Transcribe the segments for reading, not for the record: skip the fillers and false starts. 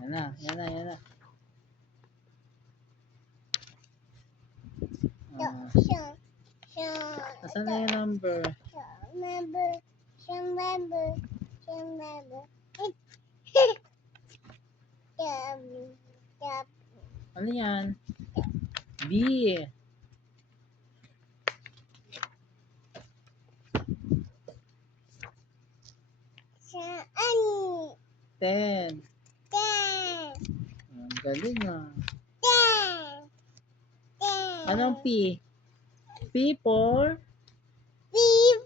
Yan na, yan na, yan na. Asan na yung number? Ano yan? B. Saan? 10. Ten. Ang galing ah. Ten. Ten. Anong P? P for?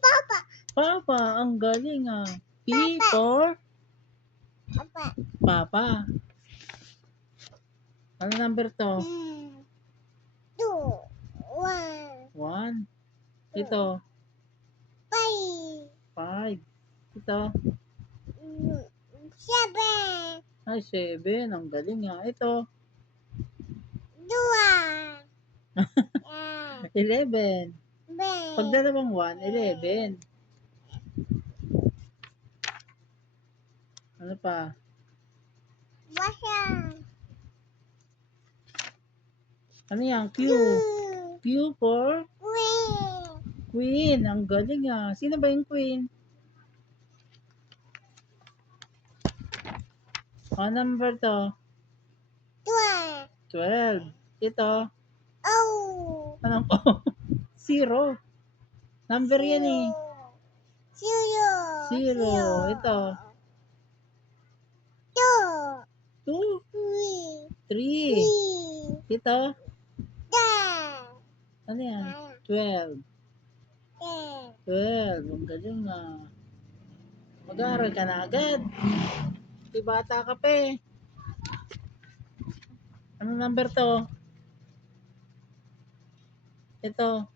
Papa. Papa. Ang galing ah. P for? Papa. Papa. Ano number to? 2, 1, 1. Ito. 5, 5. Ito. 7, Ay, 7. Ang galing ah. Ito. 2, 11. Pag dalawang 1, 11. Ano pa? Basa. Ano yan? Q. Q for? Queen. Ang galing ah. Sino ba yung queen? Ano number to? 12. Ito. Oh. Anong O? 0. Number yan eh. 0. Ito. 2. 3. Ito. Ano yan? 12. 12. Ang galing ah. Mag-aaral ka na agad. Di bata ka pa eh. Anong number to? Ito.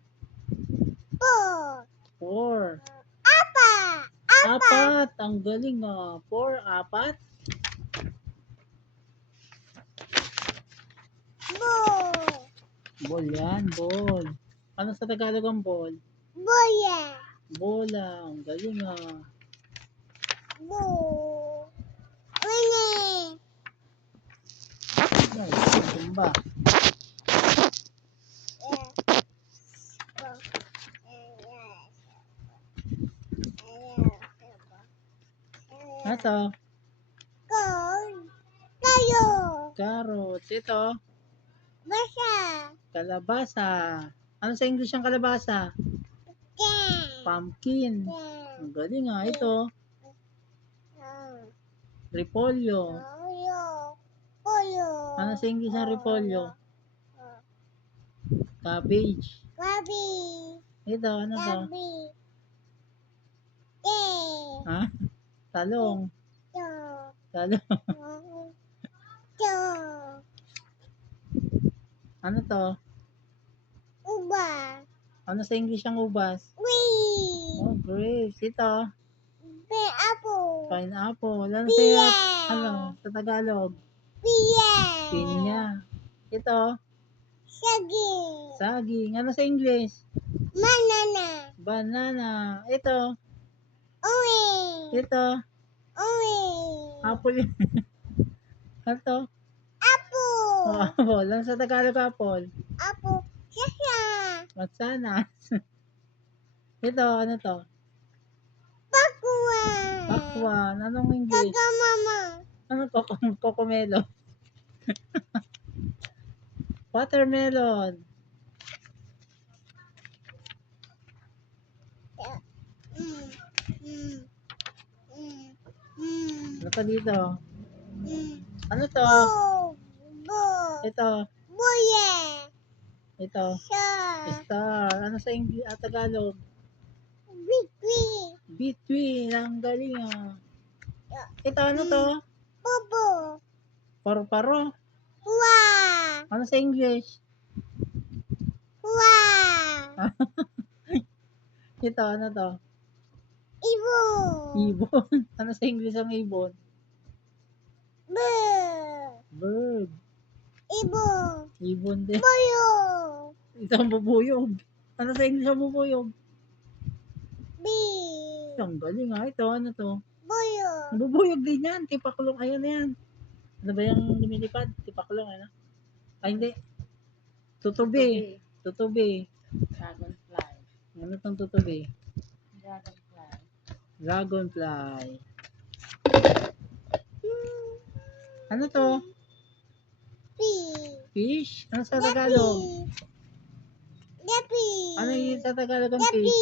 4. Apat. Ang galing ah. 4, 4. Ball yan, ball. Ano sa Tagalog ang ball? Bola. Ang galing ah. Ay, tumba. Ito. Carrots. Ito. Kalabasa. Ano sa English ang kalabasa? Pumpkin. Ang galing ah. Ito. Repolyo. Ano sa English ang repolyo? Cabbage. Ito. Ano to? Ha? Talong. Talong. Ano to? Ano sa English ang ubas? Oh, grapes. Ito. Pineapple. Ano sa ano sa Tagalog? Pinya. Ito. Saging. Ano sa English? Banana. Ito. Ito. Apple. Ano to? Oh, apple. Ano sa Tagalog apple? Mansanas. Ito. Ano to? Pakwan. Anong English? Ano cocomelon? Watermelon. Ano pa dito? Ano to? Ito. Ito. Star. Ano sa English at Tagalog? Between. Ang galing ah. Ito ano to? Paru-paro. Ano sa English? Ito ano to? Ibon. Ano sa English ang ibon? Bird. Ibon din. Ito ang bubuyog. Ano sa English ang bubuyog? Ang galing ah. Ito ano to? Bubuyog din yan. Tipakulong. Ayan na yan. Ano ba yung lumilipad? Tipaklong, ano? Ay, hindi. Tutubi. Tutubi. Dragonfly. Ano tong tutubi? Dragonfly. Dragonfly. Ano to? Fish? Ano sa Tagalog? Ano yung sa Tagalog ang fish?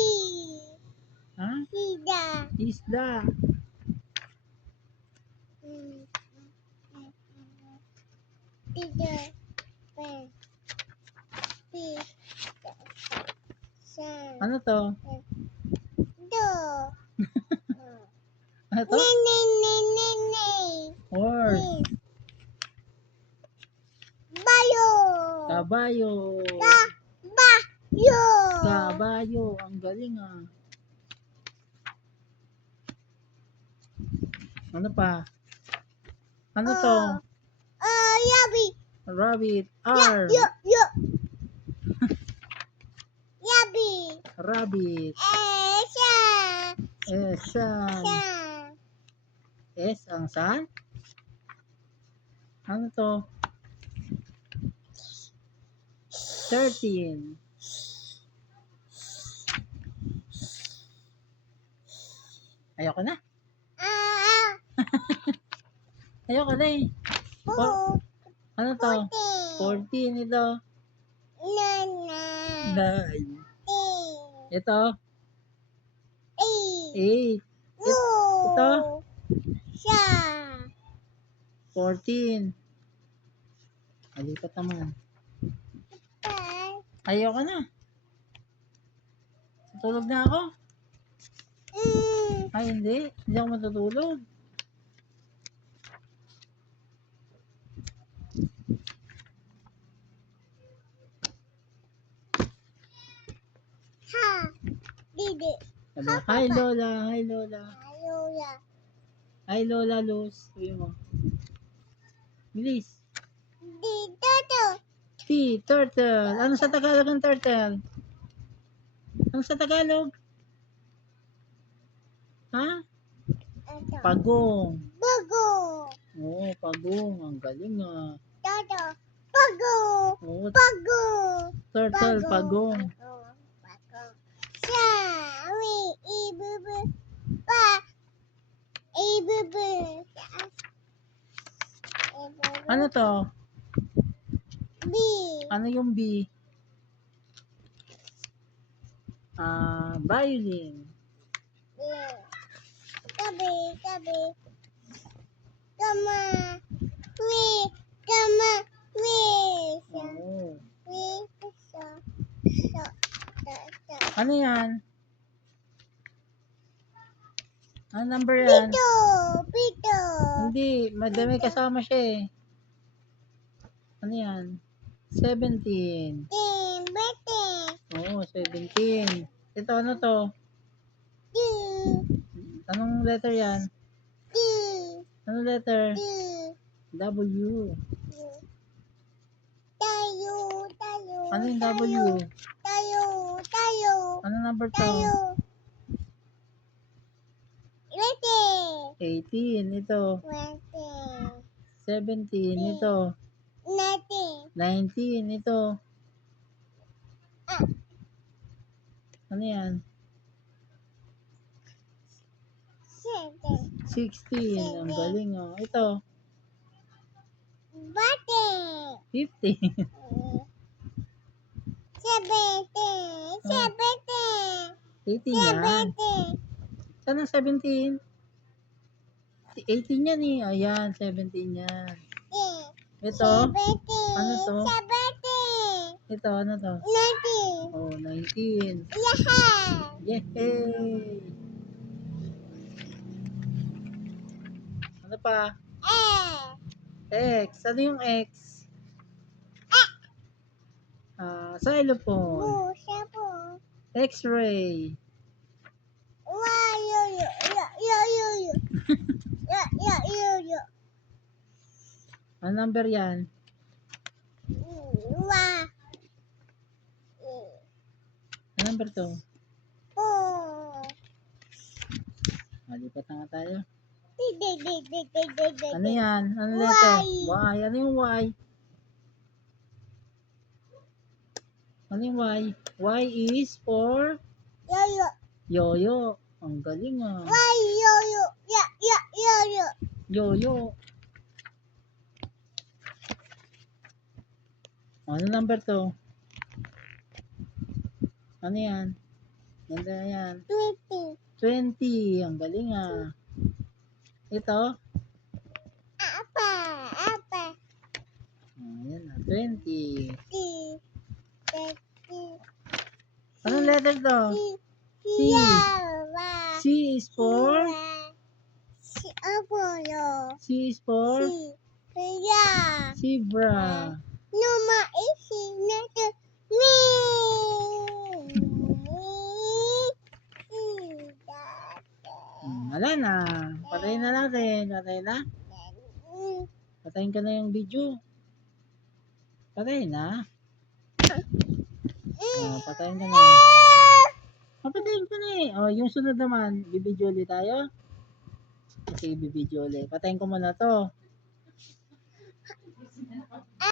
Ha? Isda. Ano to? Ano to? Horse. Kabayo. Kabayo. Ang galing ah. Ano pa? Ano to? Rabbit. R. Rabbit. S. Sun. S ang sun? Ano to? 13. Ayoko na. Ayoko na eh. Ano to? 14 ito. 9. Ito. 8. Ito. 14. Alipat naman. Ayoko na. Tutulog na ako. Ay, hindi. Hindi ako matutulog. Sabi, hi Lola. Hi Lola. Hi Lola Luz. Sabi mo. Bilis. T. Turtle. Ano sa Tagalog ang turtle? Ano sa Tagalog? Ha? Pagong. Oo, pagong. Ang galing ah. Oo, turtle, pagong. Ano to? Ano yung B? Violin. Oo. Ano yan? Ano number yan? Hindi, madami kasama siya eh. Ano yan? 17. Oo, 17. Ito, ano to? Anong letter yan? Anong letter? W. Ano yung W? Ano number to? 18. Ito. 17. Ito. 19. Ito. Ano yan? 16. Ang galing oh. Ito. 15. 18 yan. Saan ang 17? 18 yan eh. Ayan, 17 yan. Ito. Ano to? Ito, ano to? Oh, 19. Yay! Ano pa? X. Ano yung X? Xylophone. X-ray. Ano number yan? Ano number to? Malipat na nga tayo. Ano yan? Ano letter? Y. Y. Ano yung Y? Ano yung Y? Y is for Yoyo. yoyo. Ang galing ah. Y, yoyo. Ya, ya, yoyo. Yoyo. Ano number to? Ano yan? Ganda na yan. 20. 20. Ang galing ah. Ito? Apa, apa. Ayan na. 20. T. Anong letter to? C. Yawa. C is for? Si Apollo. C is for? Si. Ya. Zebra. Numa isi nete. Mi. Wala na. Patayin na natin. Patayin na. Patayin ka na yung video. Patayin na. Patayin ka na. Patayin ka na eh. Yung sunod naman, bibidyo ulit tayo. Sige, bibidyo ulit. Patayin ko muna to.